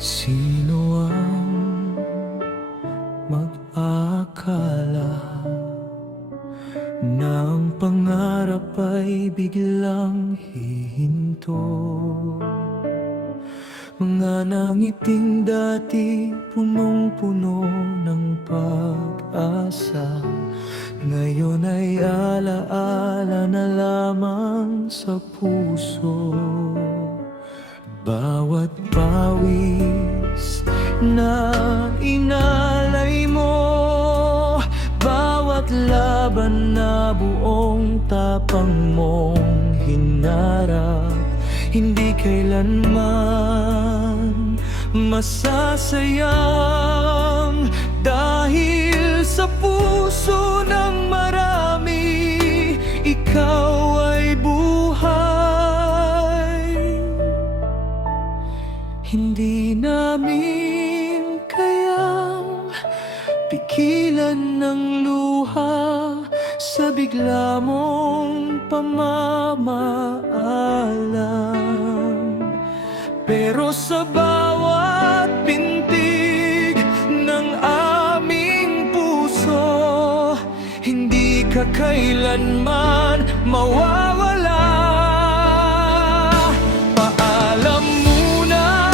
Sino ang mag-akala na ang pangarap ay biglang hihinto? Mga nangiting dati punong-puno ng pag-asa, ngayon ay alaala na lamang sa puso. Bawat pawis na inalay mo, bawat laban na buong tapang mong hinarap, hindi kailanman masasayang, dahil sa puso ng marami ikaw ay buhay. Hindi namin kayang pigilan ng luha sa bigla mong pamamaalam, pero sa bawat pintig ng aming puso, hindi ka kailanman mawawala. Paalam muna,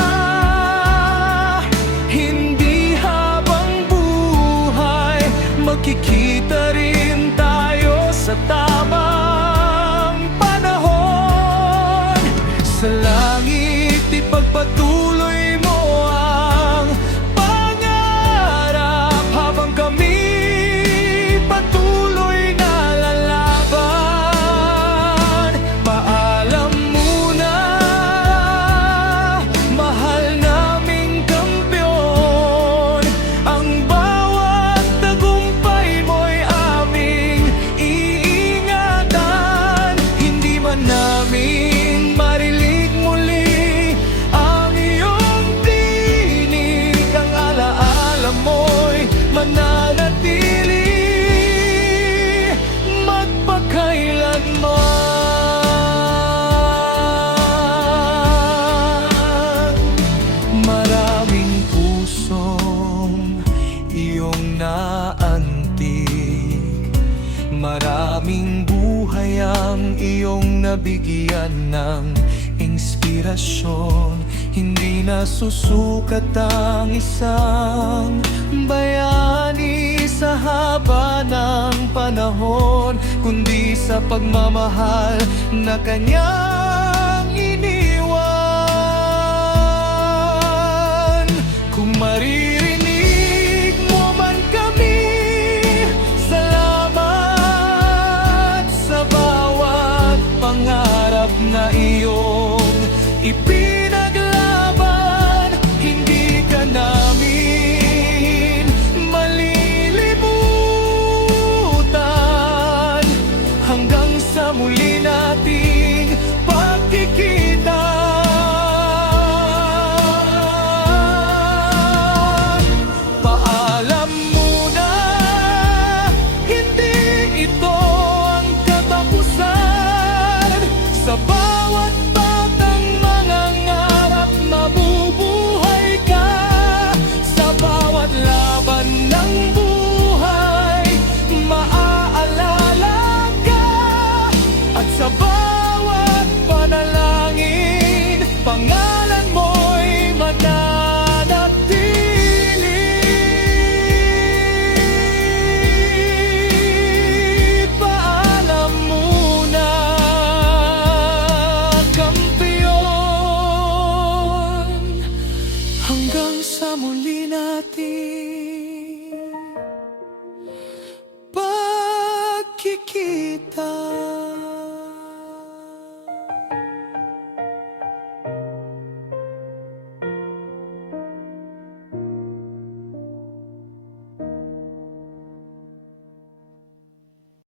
hindi habang buhay magkikita rin tayo sa tamang panahon. Sa langit ipagpatuloy mo ang pangarap, habang kami patuloy na lalaban. Paalam muna, mahal naming kampiyon, ang bawat tagumpay mo'y aming iingatan. Hindi man namin marilig muli ang iyong tinig, ang alaala mo'y mananatili magpakailanman. Maraming pusong iyong naantig, maraming buhay ang iyong nabigyan ng inspirasyon. Hindi nasusukat ang isang bayani sa haba ng panahon, kundi sa pagmamahal na kanyang iniwan. Kung maririnig mo man kami, salamat sa bawat pangarap na iyong ipinaglaban. Hindi ka namin malilimutan hanggang sa muli nating pagkikita. Paalam muna, hindi ito ang katapusan. Sa bawat batang mangangarap, mabubuhay ka. Sa bawat laban ng buhay, maaalala ka. At sa bawat panalangin, pangarap